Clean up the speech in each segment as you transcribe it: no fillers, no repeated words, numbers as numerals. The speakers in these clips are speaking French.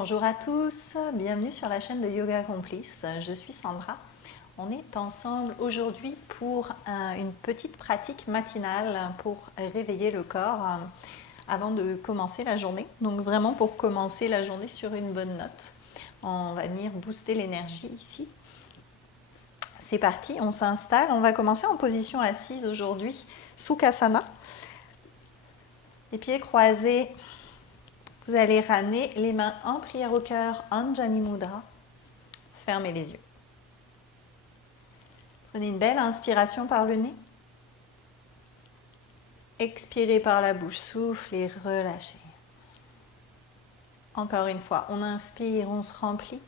Bonjour à tous, bienvenue sur la chaîne de Yoga Complice. Je suis Sandra. On est ensemble aujourd'hui pour une petite pratique matinale pour réveiller le corps avant de commencer la journée. Donc vraiment pour commencer la journée sur une bonne note. On va venir booster l'énergie ici. C'est parti, on s'installe. On va commencer en position assise aujourd'hui, Sukhasana. Les pieds croisés. Vous allez ramener les mains en prière au cœur, Anjani Mudra. Fermez les yeux. Prenez une belle inspiration par le nez. Expirez par la bouche, soufflez, relâchez. Encore une fois, on inspire, on se remplit.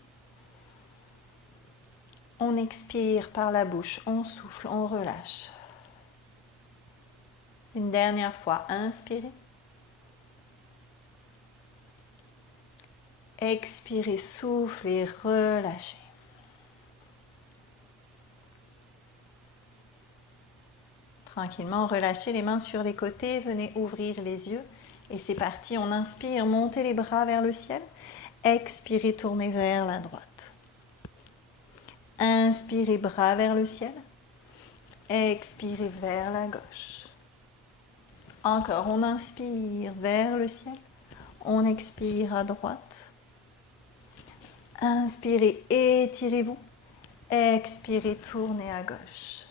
On expire par la bouche, on souffle, on relâche. Une dernière fois, inspirez. Expirez, soufflez, relâchez. Tranquillement, relâchez les mains sur les côtés, venez ouvrir les yeux. Et c'est parti, on inspire, montez les bras vers le ciel. Expirez, tournez vers la droite. Inspirez, bras vers le ciel. Expirez vers la gauche. Encore, on inspire vers le ciel. On expire à droite. Inspirez, étirez-vous. Expirez, tournez à gauche.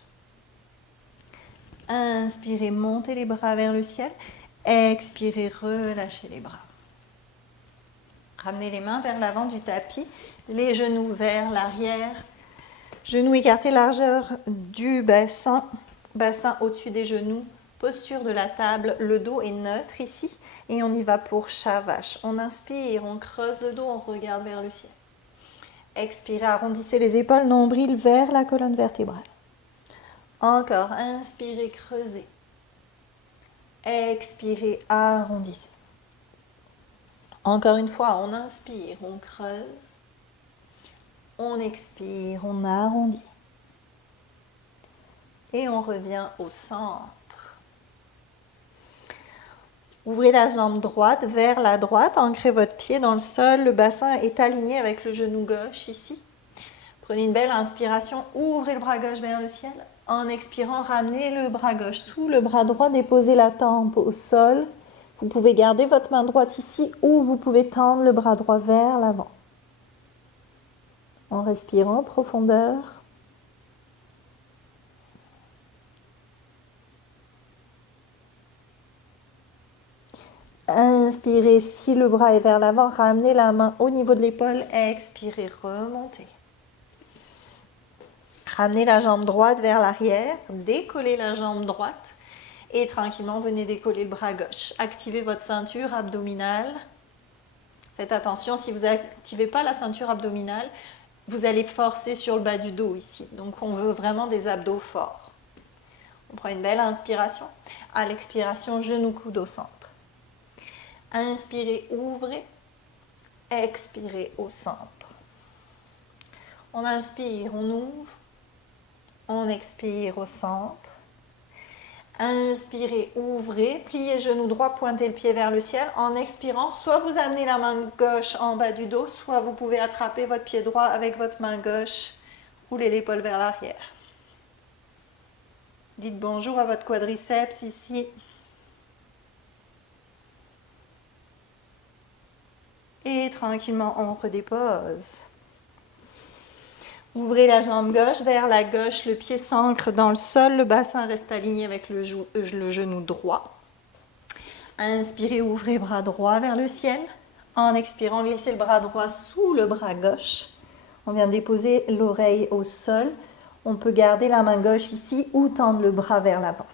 Inspirez, montez les bras vers le ciel. Expirez, relâchez les bras. Ramenez les mains vers l'avant du tapis, les genoux vers l'arrière. Genoux écartés, largeur du bassin, bassin au-dessus des genoux, posture de la table, le dos est neutre ici. Et on y va pour Shavash. On inspire, on creuse le dos, on regarde vers le ciel. Expirez, arrondissez les épaules, nombril vers la colonne vertébrale. Encore, inspirez, creusez. Expirez, arrondissez. Encore une fois, on inspire, on creuse. On expire, on arrondit. Et on revient au centre. Ouvrez la jambe droite vers la droite, ancrez votre pied dans le sol, le bassin est aligné avec le genou gauche ici. Prenez une belle inspiration, ouvrez le bras gauche vers le ciel. En expirant, ramenez le bras gauche sous le bras droit, déposez la tempe au sol. Vous pouvez garder votre main droite ici ou vous pouvez tendre le bras droit vers l'avant. En respirant en profondeur. Inspirez, si le bras est vers l'avant, ramenez la main au niveau de l'épaule. Expirez, remontez. Ramenez la jambe droite vers l'arrière, décollez la jambe droite et tranquillement venez décoller le bras gauche. Activez votre ceinture abdominale. Faites attention, si vous n'activez pas la ceinture abdominale, vous allez forcer sur le bas du dos ici. Donc on veut vraiment des abdos forts. On prend une belle inspiration. À l'expiration, genou coude au centre. Inspirez, ouvrez. Expirez au centre. On inspire, on ouvre. On expire au centre. Inspirez, ouvrez. Pliez genou droit, pointez le pied vers le ciel. En expirant, soit vous amenez la main gauche en bas du dos, soit vous pouvez attraper votre pied droit avec votre main gauche. Roulez l'épaule vers l'arrière. Dites bonjour à votre quadriceps ici. Et tranquillement, on redépose. Ouvrez la jambe gauche vers la gauche, le pied s'ancre dans le sol, le bassin reste aligné avec le genou droit. Inspirez, ouvrez bras droit vers le ciel. En expirant, glissez le bras droit sous le bras gauche. On vient déposer l'oreille au sol. On peut garder la main gauche ici ou tendre le bras vers l'avant.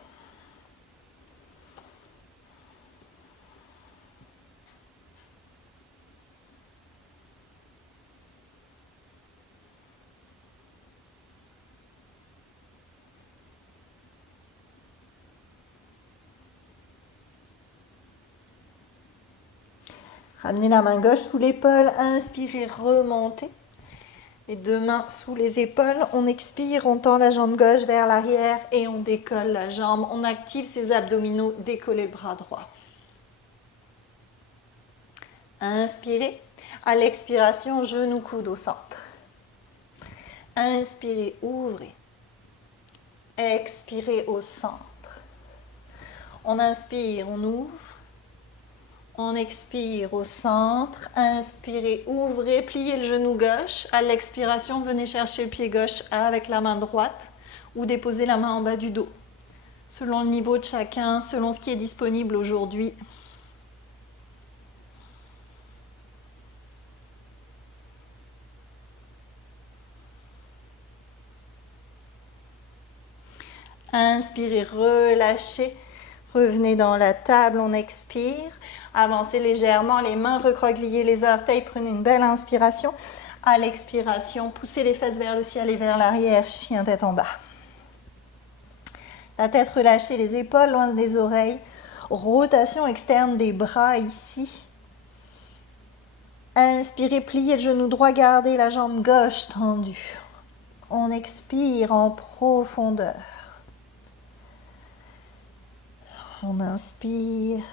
Ramenez la main gauche sous l'épaule, inspirez, remontez. Les deux mains sous les épaules, on expire, on tend la jambe gauche vers l'arrière et on décolle la jambe. On active ses abdominaux, décollez le bras droit. Inspirez, À l'expiration, genou, coude au centre. Inspirez, ouvrez. Expirez au centre. On inspire, on ouvre. On expire au centre. Inspirez, ouvrez, pliez le genou gauche. À l'expiration, venez chercher le pied gauche avec la main droite ou déposez la main en bas du dos. Selon le niveau de chacun, selon ce qui est disponible aujourd'hui. Inspirez, relâchez. Revenez dans la table, on expire. Avancez légèrement, les mains recroquevillées, les orteils. Prenez une belle inspiration. À l'expiration, poussez les fesses vers le ciel et vers l'arrière, chien tête en bas. La tête relâchée, les épaules loin des oreilles. Rotation externe des bras ici. Inspirez, pliez le genou droit, gardez la jambe gauche tendue. On expire en profondeur. On inspire.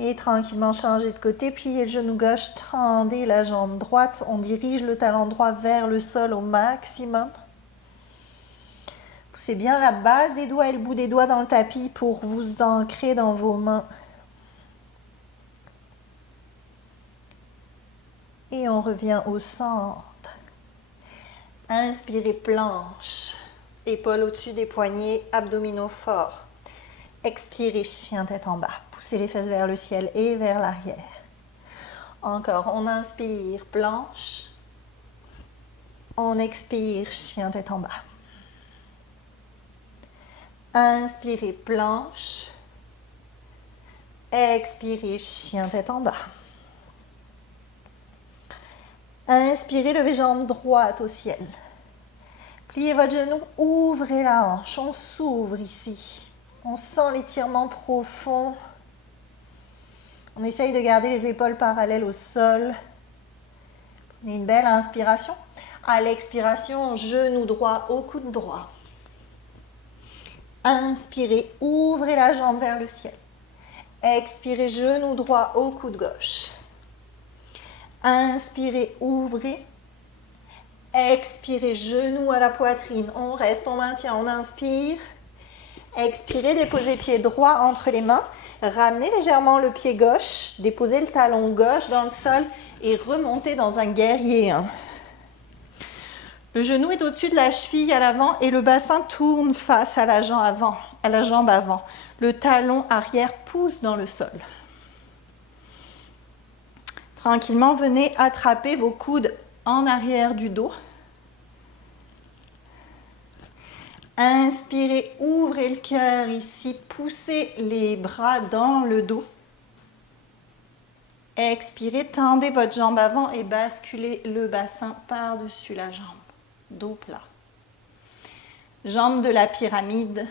Et tranquillement changez de côté, pliez le genou gauche, tendez la jambe droite. On dirige le talon droit vers le sol au maximum. Poussez bien la base des doigts et le bout des doigts dans le tapis pour vous ancrer dans vos mains. Et on revient au centre. Inspirez, planche. Épaules au-dessus des poignets, abdominaux forts. Expirez, chien tête en bas. Poussez les fesses vers le ciel et vers l'arrière. Encore, on inspire, planche. On expire, chien tête en bas. Inspirez, planche. Expirez, chien tête en bas. Inspirez, levez jambe droite au ciel. Pliez votre genou, ouvrez la hanche. On s'ouvre ici. On sent l'étirement profond. On essaye de garder les épaules parallèles au sol. Prenez une belle inspiration. À l'expiration, genou droit au coude droit. Inspirez, ouvrez la jambe vers le ciel. Expirez, genou droit au coude gauche. Inspirez, ouvrez. Expirez, genou à la poitrine. On reste, on maintient, on inspire. Expirez, déposez pied droit entre les mains. Ramenez légèrement le pied gauche. Déposez le talon gauche dans le sol et remontez dans un guerrier 1. Le genou est au-dessus de la cheville à l'avant et le bassin tourne face à la jambe avant. Le talon arrière pousse dans le sol. Tranquillement, venez attraper vos coudes en arrière du dos. Inspirez, ouvrez le cœur ici, poussez les bras dans le dos. Expirez, tendez votre jambe avant et basculez le bassin par-dessus la jambe. Dos plat. Jambe de la pyramide.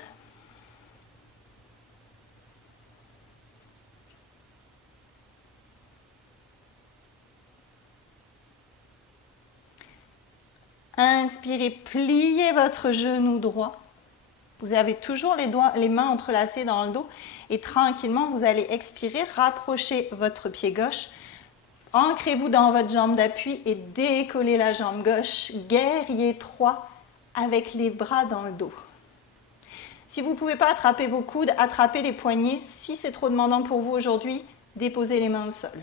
Inspirez, pliez votre genou droit. Vous avez toujours les mains entrelacées dans le dos et tranquillement, vous allez expirer, rapprochez votre pied gauche. Ancrez-vous dans votre jambe d'appui et décollez la jambe gauche. Guerrier 3 avec les bras dans le dos. Si vous ne pouvez pas attraper vos coudes, attrapez les poignets. Si c'est trop demandant pour vous aujourd'hui, déposez les mains au sol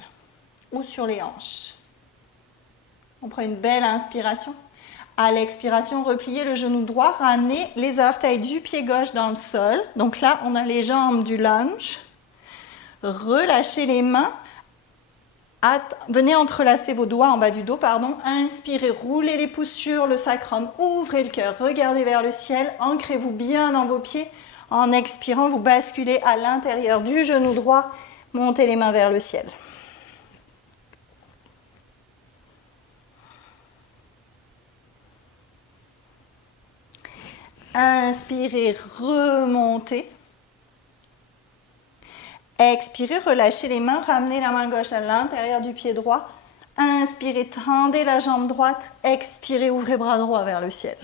ou sur les hanches. On prend une belle inspiration. À l'expiration, repliez le genou droit, ramenez les orteils du pied gauche dans le sol. Donc là, on a les jambes du lunge. Relâchez les mains. Venez entrelacer vos doigts en bas du dos, Inspirez, roulez les pouces sur le sacrum, ouvrez le cœur, regardez vers le ciel, ancrez-vous bien dans vos pieds. En expirant, vous basculez à l'intérieur du genou droit, montez les mains vers le ciel. Inspirez, remontez. Expirez, relâchez les mains, ramenez la main gauche à l'intérieur du pied droit. Inspirez, tendez la jambe droite. Expirez, ouvrez bras droit vers le ciel.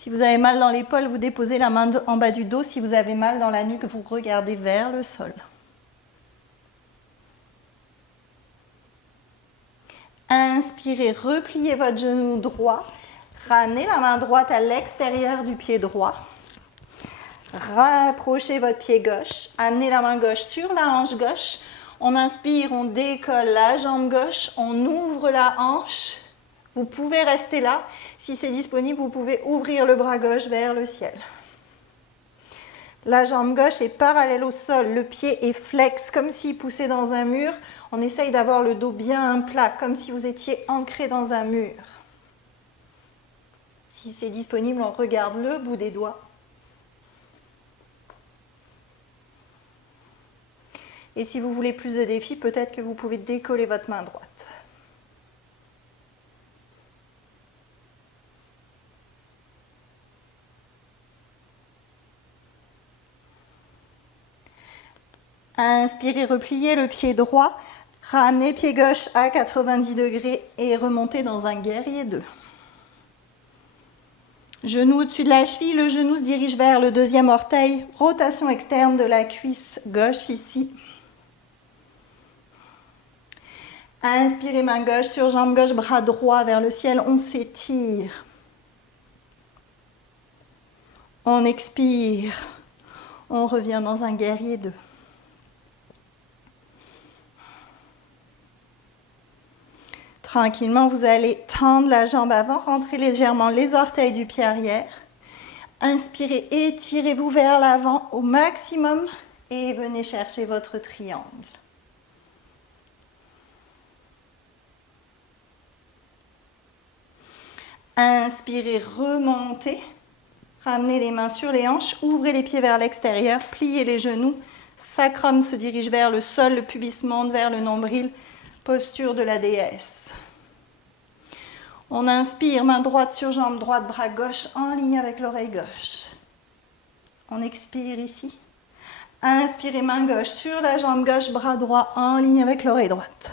Si vous avez mal dans l'épaule, vous déposez la main en bas du dos. Si vous avez mal dans la nuque, vous regardez vers le sol. Inspirez, repliez votre genou droit. Ramenez la main droite à l'extérieur du pied droit. Rapprochez votre pied gauche. Amenez la main gauche sur la hanche gauche. On inspire, on décolle la jambe gauche. On ouvre la hanche. Vous pouvez rester là. Si c'est disponible, vous pouvez ouvrir le bras gauche vers le ciel. La jambe gauche est parallèle au sol. Le pied est flex, comme s'il poussait dans un mur. On essaye d'avoir le dos bien plat, comme si vous étiez ancré dans un mur. Si c'est disponible, on regarde le bout des doigts. Et si vous voulez plus de défi, peut-être que vous pouvez décoller votre main droite. Inspirez, repliez le pied droit. Ramenez le pied gauche à 90 degrés et remontez dans un guerrier 2. Genou au-dessus de la cheville, le genou se dirige vers le deuxième orteil. Rotation externe de la cuisse gauche ici. Inspirez, main gauche sur jambe gauche, bras droit vers le ciel. On s'étire. On expire. On revient dans un guerrier 2. Tranquillement, vous allez tendre la jambe avant, rentrer légèrement les orteils du pied arrière. Inspirez, étirez-vous vers l'avant au maximum et venez chercher votre triangle. Inspirez, remontez. Ramenez les mains sur les hanches, ouvrez les pieds vers l'extérieur, pliez les genoux. Sacrum se dirige vers le sol, le pubis monte vers le nombril. Posture de la déesse. On inspire, main droite sur jambe droite, bras gauche en ligne avec l'oreille gauche. On expire ici. Inspirez, main gauche sur la jambe gauche, bras droit en ligne avec l'oreille droite.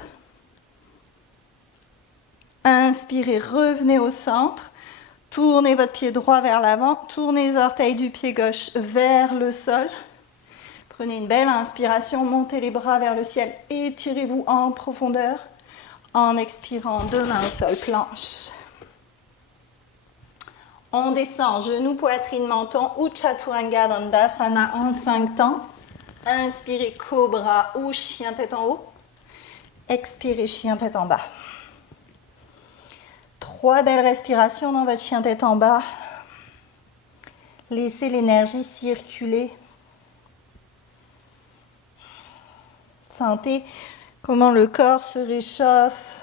Inspirez, revenez au centre. Tournez votre pied droit vers l'avant. Tournez les orteils du pied gauche vers le sol. Prenez une belle inspiration, montez les bras vers le ciel, étirez-vous en profondeur. En expirant, deux mains au sol, planche. On descend, genoux, poitrine, menton, ou Chaturanga Dandasana en 5 temps. Inspirez, cobra ou chien tête en haut. Expirez, chien tête en bas. 3 belles respirations dans votre chien tête en bas. Laissez l'énergie circuler. Sentez comment le corps se réchauffe,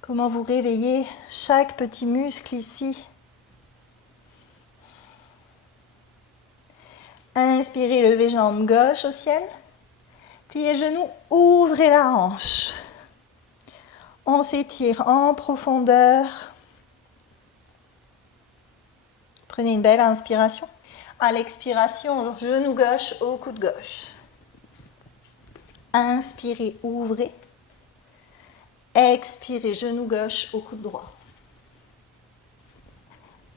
comment vous réveillez chaque petit muscle ici. Inspirez, levez jambe gauche au ciel. Pliez genoux, ouvrez la hanche. On s'étire en profondeur. Prenez une belle inspiration. À l'expiration, genou gauche au coude gauche. Inspirez, ouvrez. Expirez, genou gauche au coude droit.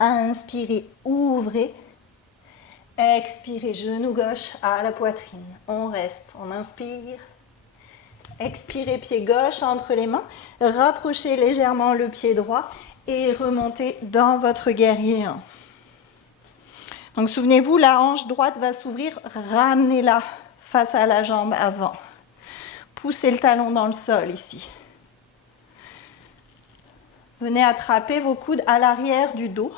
Inspirez, ouvrez. Expirez, genou gauche à la poitrine. On reste, on inspire. Expirez, pied gauche entre les mains. Rapprochez légèrement le pied droit et remontez dans votre guerrier 1. Donc souvenez-vous, la hanche droite va s'ouvrir. Ramenez-la face à la jambe avant. Poussez le talon dans le sol ici. Venez attraper vos coudes à l'arrière du dos.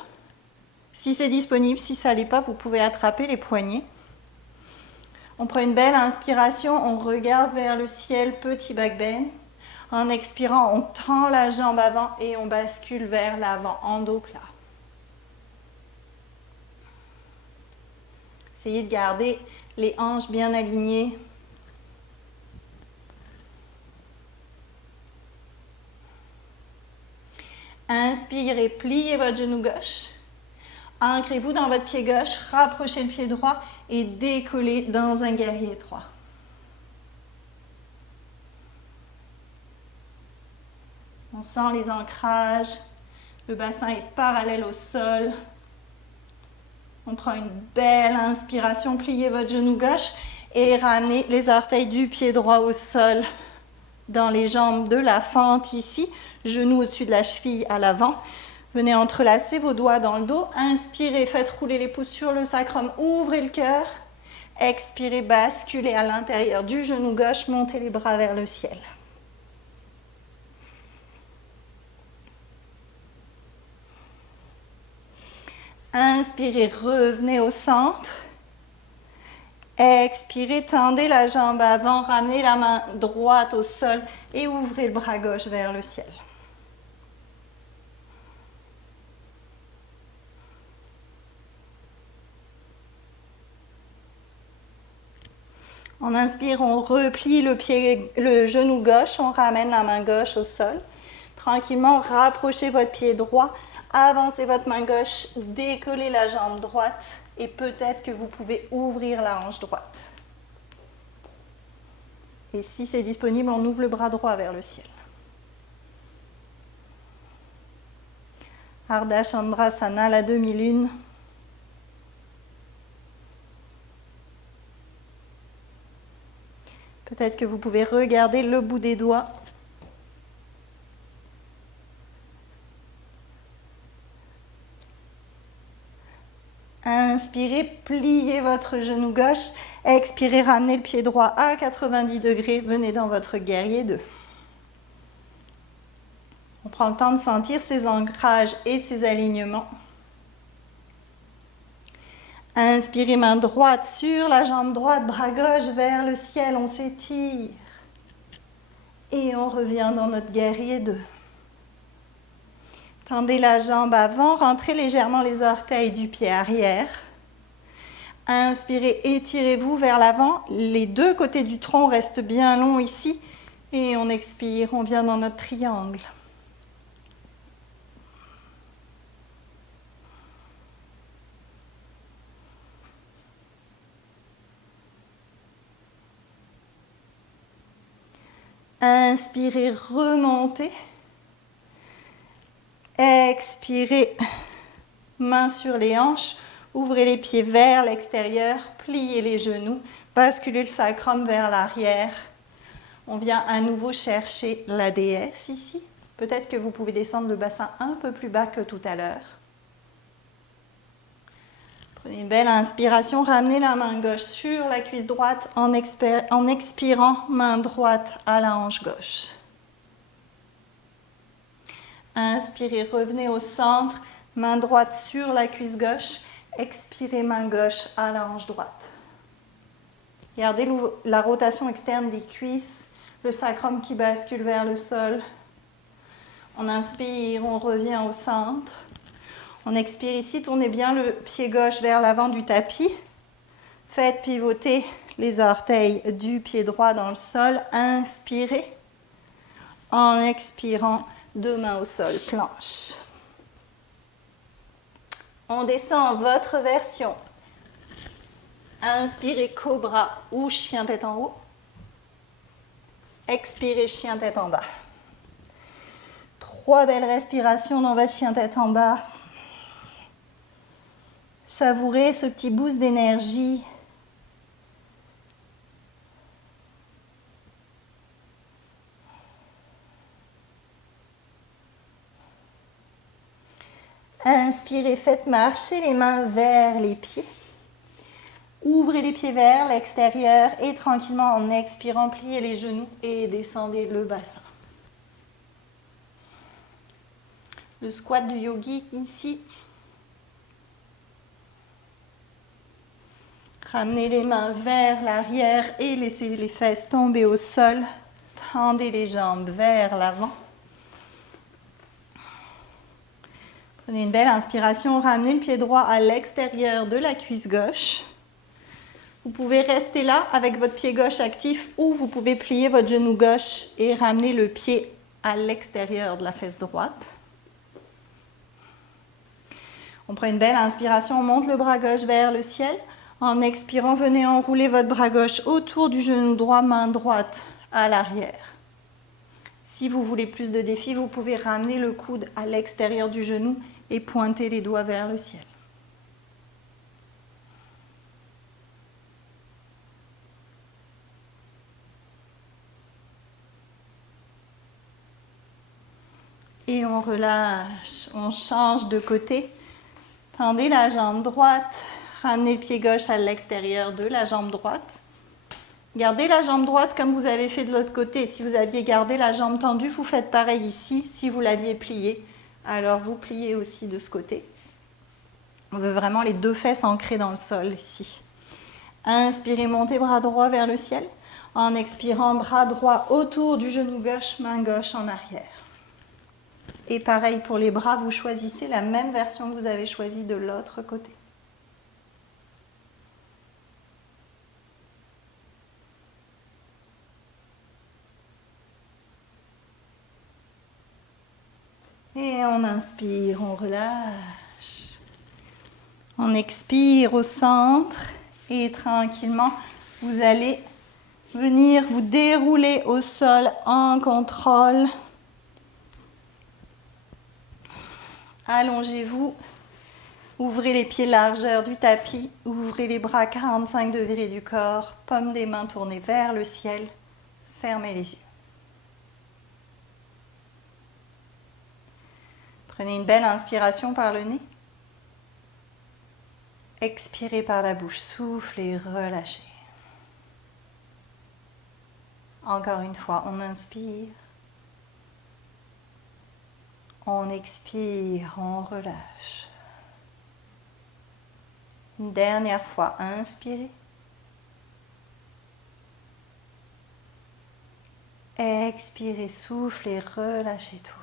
Si c'est disponible, si ça ne l'est pas, vous pouvez attraper les poignets. On prend une belle inspiration, on regarde vers le ciel, petit back bend. En expirant, on tend la jambe avant et on bascule vers l'avant en dos plat. Essayez de garder les hanches bien alignées. Inspirez, pliez votre genou gauche. Ancrez-vous dans votre pied gauche, rapprochez le pied droit et décollez dans un guerrier 3. On sent les ancrages, Le bassin est parallèle au sol. On prend une belle inspiration, pliez votre genou gauche et ramenez les orteils du pied droit au sol dans les jambes de la fente ici, genou au-dessus de la cheville à l'avant. Venez entrelacer vos doigts dans le dos, inspirez, faites rouler les pouces sur le sacrum, ouvrez le cœur, expirez, basculez à l'intérieur du genou gauche, montez les bras vers le ciel. Inspirez, revenez au centre. Expirez, tendez la jambe avant, ramenez la main droite au sol et ouvrez le bras gauche vers le ciel. On inspire, on replie le genou gauche, on ramène la main gauche au sol. Tranquillement, rapprochez votre pied droit. Avancez votre main gauche, décollez la jambe droite et peut-être que vous pouvez ouvrir la hanche droite. Et si c'est disponible, on ouvre le bras droit vers le ciel. Ardha Chandrasana, la demi-lune. Peut-être que vous pouvez regarder le bout des doigts. Inspirez, pliez votre genou gauche. Expirez, ramenez le pied droit à 90 degrés. Venez dans votre guerrier 2. On prend le temps de sentir ces ancrages et ces alignements. Inspirez, main droite sur la jambe droite, bras gauche vers le ciel. On s'étire. Et on revient dans notre guerrier 2. Tendez la jambe avant, rentrez légèrement les orteils du pied arrière. Inspirez, étirez-vous vers l'avant. Les deux côtés du tronc restent bien longs ici. Et on expire, on vient dans notre triangle. Inspirez, remontez. Expirez, main sur les hanches, ouvrez les pieds vers l'extérieur, pliez les genoux, basculez le sacrum vers l'arrière. On vient à nouveau chercher la déesse ici. Peut-être que vous pouvez descendre le bassin un peu plus bas que tout à l'heure. Prenez une belle inspiration, ramenez la main gauche sur la cuisse droite en expirant, main droite à la hanche gauche. Inspirez, revenez au centre, main droite sur la cuisse gauche. Expirez, main gauche à la hanche droite. Gardez la rotation externe des cuisses, le sacrum qui bascule vers le sol. On inspire, on revient au centre. On expire ici, tournez bien le pied gauche vers l'avant du tapis. Faites pivoter les orteils du pied droit dans le sol. Inspirez. En expirant, deux mains au sol, planche. On descend votre version. Inspirez, cobra ou chien tête en haut. Expirez, chien tête en bas. 3 belles respirations dans votre chien tête en bas. Savourez ce petit boost d'énergie. Inspirez, faites marcher les mains vers les pieds. Ouvrez les pieds vers l'extérieur et tranquillement en expirant, pliez les genoux et descendez le bassin. Le squat du yogi ici. Ramenez les mains vers l'arrière et laissez les fesses tomber au sol. Tendez les jambes vers l'avant. Prenez une belle inspiration, ramenez le pied droit à l'extérieur de la cuisse gauche. Vous pouvez rester là avec votre pied gauche actif ou vous pouvez plier votre genou gauche et ramener le pied à l'extérieur de la fesse droite. On prend une belle inspiration, on monte le bras gauche vers le ciel. En expirant, venez enrouler votre bras gauche autour du genou droit, main droite à l'arrière. Si vous voulez plus de défi, vous pouvez ramener le coude à l'extérieur du genou et pointer les doigts vers le ciel. Et on relâche, on change de côté. Tendez la jambe droite, ramenez le pied gauche à l'extérieur de la jambe droite. Gardez la jambe droite comme vous avez fait de l'autre côté. Si vous aviez gardé la jambe tendue, vous faites pareil ici. Si vous l'aviez pliée, alors vous pliez aussi de ce côté. On veut vraiment les deux fesses ancrées dans le sol ici. Inspirez, montez bras droit vers le ciel. En expirant, bras droit autour du genou gauche, main gauche en arrière. Et pareil pour les bras, vous choisissez la même version que vous avez choisie de l'autre côté. Et on inspire, on relâche. On expire au centre et tranquillement, vous allez venir vous dérouler au sol en contrôle. Allongez-vous, ouvrez les pieds largeur du tapis, ouvrez les bras 45 degrés du corps, paume des mains tournées vers le ciel, fermez les yeux. Prenez une belle inspiration par le nez. Expirez par la bouche, soufflez, relâchez. Encore une fois, on inspire. On expire, on relâche. Une dernière fois, inspirez. Expirez, soufflez, relâchez tout.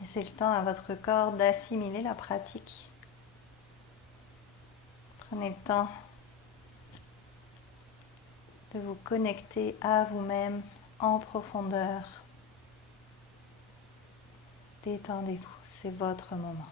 Laissez le temps à votre corps d'assimiler la pratique. Prenez le temps de vous connecter à vous-même en profondeur. Détendez-vous, c'est votre moment.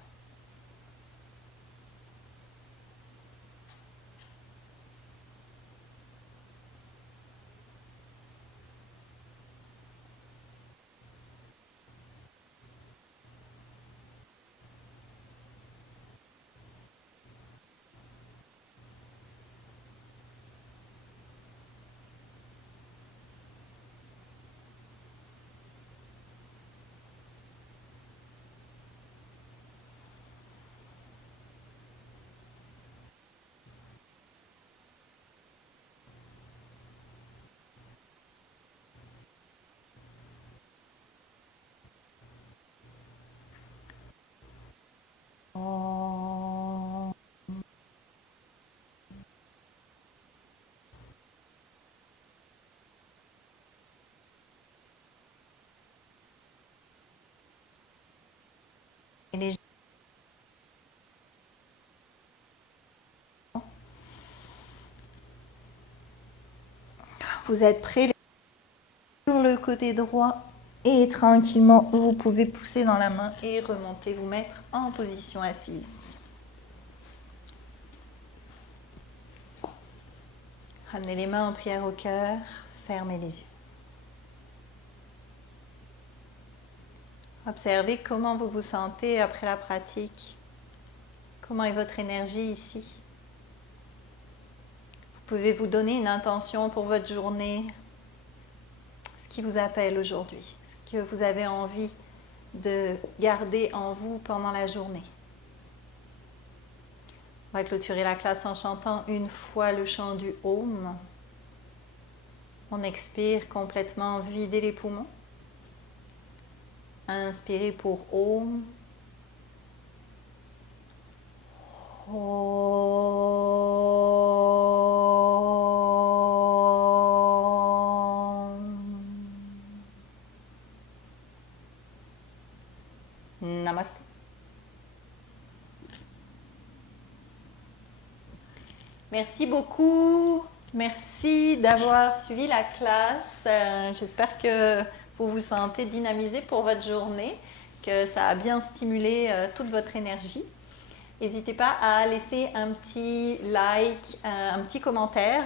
Et les... Vous êtes prêts sur le côté droit et tranquillement vous pouvez pousser dans la main et remonter, vous mettre en position assise. Ramenez les mains en prière au cœur, fermez les yeux. Observez comment vous vous sentez après la pratique. Comment est votre énergie ici? Vous pouvez vous donner une intention pour votre journée, ce qui vous appelle aujourd'hui, ce que vous avez envie de garder en vous pendant la journée. On va clôturer la classe en chantant une fois le chant du Om. On expire complètement, vider les poumons. Inspirez pour Om. Namaste. Merci beaucoup. Merci d'avoir suivi la classe. J'espère que vous vous sentez dynamisé pour votre journée, que ça a bien stimulé toute votre énergie. N'hésitez pas à laisser un petit like, un petit commentaire.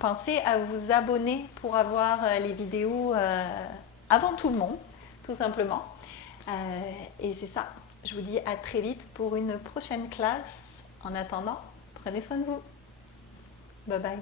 Pensez à vous abonner pour avoir les vidéos avant tout le monde, tout simplement. Et c'est ça. Je vous dis à très vite pour une prochaine classe. En attendant, prenez soin de vous. Bye bye.